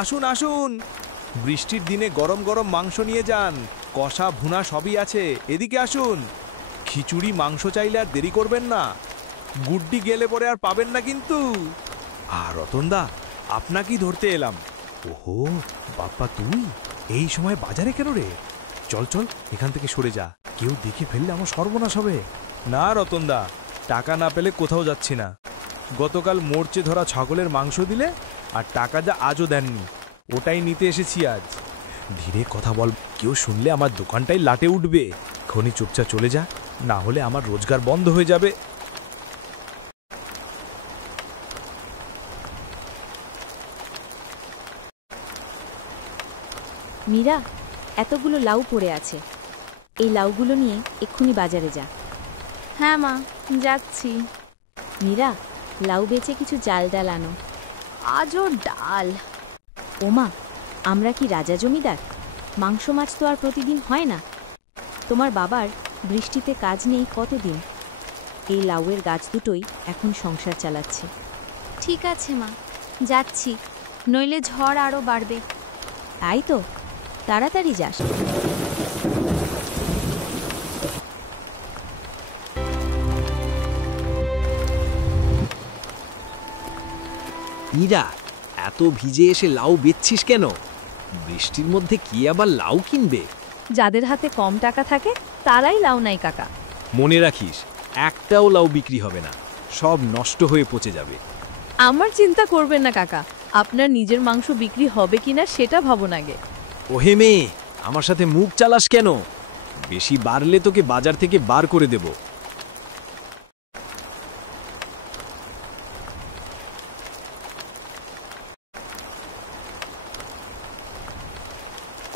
আসুন আসুন, বৃষ্টির দিনে গরম গরম মাংস নিয়ে যান, কষা ভুনা সবই আছে, এদিকে আসুন। খিচুড়ি মাংস চাইলে আর দেরি করবেন না, গুড্ডি গেলে পরে আর পাবেন না কিন্তু। আর রতনদা, আপনাকেই ধরতে এলাম। ওহো বাপ্পা, তুই এই সময় বাজারে কেন রে? চল চল, এখান থেকে সরে যা, কেউ দেখে ফেললে আমার সর্বনাশ হবে। না রতনদা, টাকা না পেলে কোথাও যাচ্ছি না। গতকাল মোর্চে ধরা ছাগলের মাংস দিলে, আর টাকা যা আজও দেননি, ওটাই নিতে এসেছি আজ। ধীরে কথা বল, কেউ শুনলে আমার দোকানটাই লাটে উঠবে। খনি চুপচাপ চলে যা, না হলে আমার রোজগার বন্ধ হয়ে যাবে। মীরা, এতগুলো লাউ পড়ে আছে, এই লাউগুলো নিয়ে এক্ষুনি বাজারে যা। হ্যাঁ মা, যাচ্ছি। মীরা, লাউ বেচে কিছু চাল ডাল আনো। আজও ডাল? ওমা, আমরা কি রাজা জমিদার? মাংস মাছ তো আর প্রতিদিন হয় না। তোমার বাবার বৃষ্টিতে কাজ নেই কতদিন, এই লাউয়ের গাছ দুটোই এখন সংসার চালাচ্ছে। ঠিক আছে মা, যাচ্ছি, নইলে ঝড় আরও বাড়বে। তাই তো, তাড়াতাড়ি যাস। ইরা, এত ভিজে এসে লাউ বেচছিস কেন? বৃষ্টির মধ্যে কি আবার লাউ কিনবে? যাদের হাতে কম টাকা থাকে তারাই লাউ নাই কাকা। মনে রাখিস, একটাও লাউ বিক্রি হবে না, সব নষ্ট হয়ে পচে যাবে। আমার চিন্তা করবেন না কাকা, আপনার নিজের মাংস বিক্রি হবে কিনা সেটা ভাবুন আগে। ওহে মেয়ে, আমার সাথে মুখ চালাস কেন? বেশি বাড়লে তোকে বাজার থেকে বার করে দেব।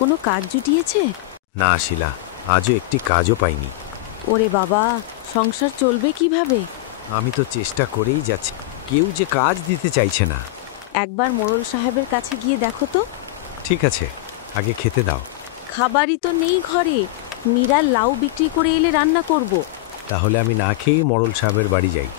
কোনো কাজ জুটিয়েছে? না শিলা, আজও একটি কাজও পাইনি। ওরে বাবা, সংসার চলবে কিভাবে? আমি তো চেষ্টা করেই যাচ্ছি, কেউ যে কাজ দিতে চাইছে না। একবার মোড়ল সাহেবের কাছে গিয়ে দেখো তো। ঠিক আছে, আগে খেতে দাও। খাবারই তো নেই ঘরে, মীরা লাউ বিক্রি করে এলে রান্না করব। তাহলে আমি না খেয়েই মোড়ল সাহেবের বাড়ি যাই।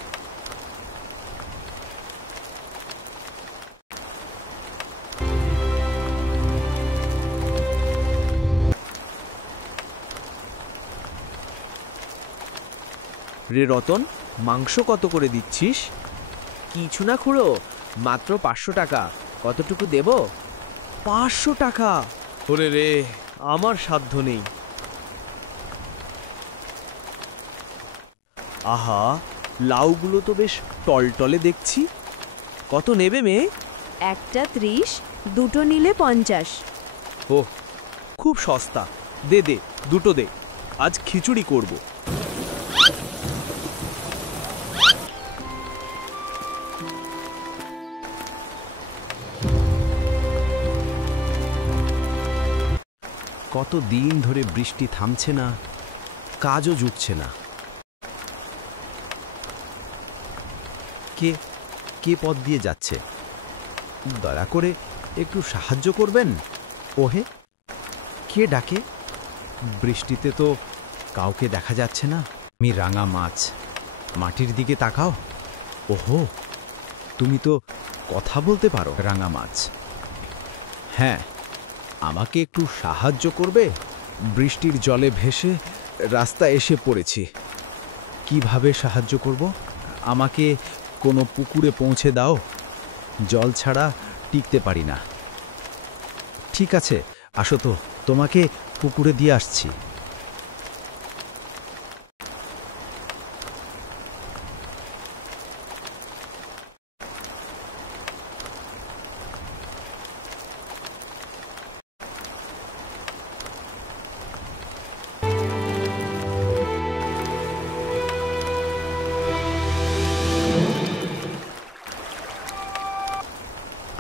রে রতন, মাংস কত করে দিচ্ছিস? কিছু না খুড়ো, মাত্র 500 টাকা। কতটুকু দেব? 500 টাকা? ওরে রে, আমার সাধ্য নেই। আহা, লাউগুলো তো বেশ টলটলে দেখছি। কত নেবে মেয়ে? একটা 30, দুটো নিলে 50। ও, খুব সস্তা। দে দে, দুটো দে, আজ খিচুড়ি করব। কত দিন ধরে বৃষ্টি থামছে না, কাজও জুটছে না। কে কে পথ দিয়ে যাচ্ছে? দয়া করে একটু সাহায্য করবেন। ওহে, কে ডাকে? বৃষ্টিতে তো কাউকে দেখা যাচ্ছে না। আমি রাঙা মাছ, মাটির দিকে তাকাও। ওহো, তুমি তো কথা বলতে পারো। রাঙা মাছ, হ্যাঁ, আমাকে একটু সাহায্য করবে? বৃষ্টির জলে ভেসে রাস্তায় এসে পড়েছি। কিভাবে সাহায্য করব? আমাকে কোনো পুকুরে পৌঁছে দাও, জল ছাড়া টিকতে পারি না। ঠিক আছে, আসো তো, তোমাকে পুকুরে দিয়ে আসছি।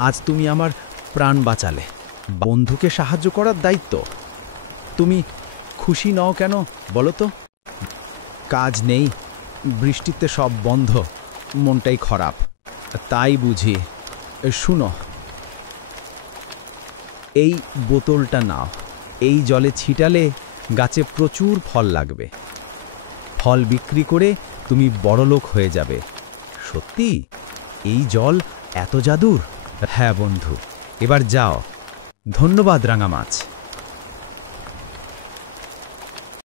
আজ তুমি আমার প্রাণ বাঁচালে। বন্ধুকে সাহায্য করার দায়িত্ব। তুমি খুশি নও কেন বলো তো? কাজ নেই, বৃষ্টিতে সব বন্ধ, মনটাই খারাপ। তাই বুঝি। শুনো, এই বোতলটা নাও, এই জলে ছিটালে গাছে প্রচুর ফল লাগবে। ফল বিক্রি করে তুমি বড়লোক হয়ে যাবে। সত্যি? এই জল এত জাদুর? হ্যাঁ বন্ধু, এবার যাও। ধন্যবাদ রাঙা মাছ।